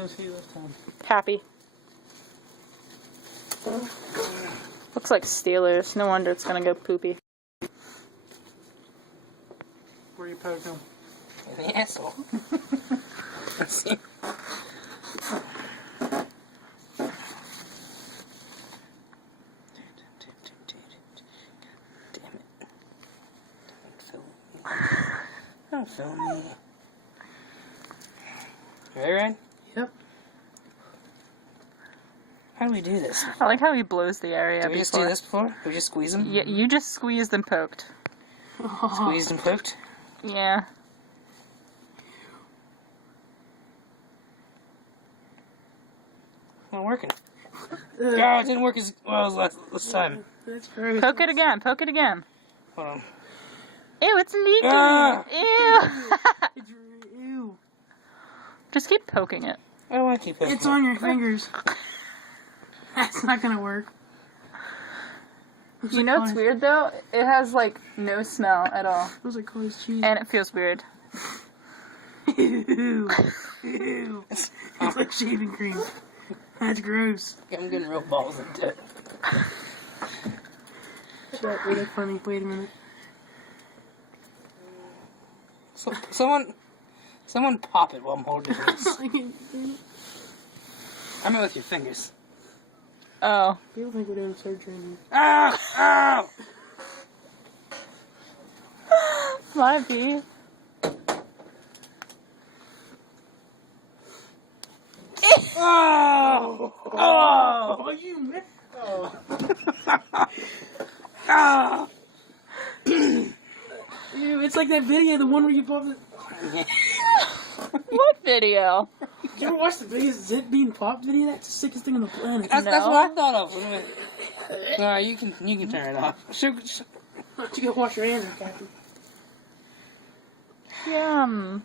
those feet this time? Happy. Looks like Steelers. No wonder it's gonna go poopy. Where you poke him? In the asshole. See? Damn it. Don't film me. Ready, Ryan? Yep. How do we do this? I like how he blows the area. Did we just do this before? Did we just squeeze them? Yeah, you just squeezed and poked. Squeezed and poked? Yeah. Not working. Oh, it didn't work as well as last time. That's gross. Poke it again. Poke it again. Hold on. Ew, it's leaking. Ah! Ew. Ew. Just keep poking it. I don't want to keep poking. It's on your fingers. That's not gonna work. You know what's weird though? It has like no smell at all. It was like Chloe's cheese. And it feels weird. Ew. Ew. It's like shaving cream. That's gross. I'm getting real balls into it. Shut, wait, that's funny. Wait a minute. So, someone pop it while I'm holding this. I mean with your fingers. Oh. People think we're doing surgery now. Ow! Ow! Might be. Oh! Oh! You missed. Oh. Ah! Ew, it's like that video, the one where you pop the... What video? Did you ever watch the biggest zit being popped video? That's the sickest thing on the planet. That's No. what I thought of. Alright, you can turn it off. You go wash your hands, Captain. Yum.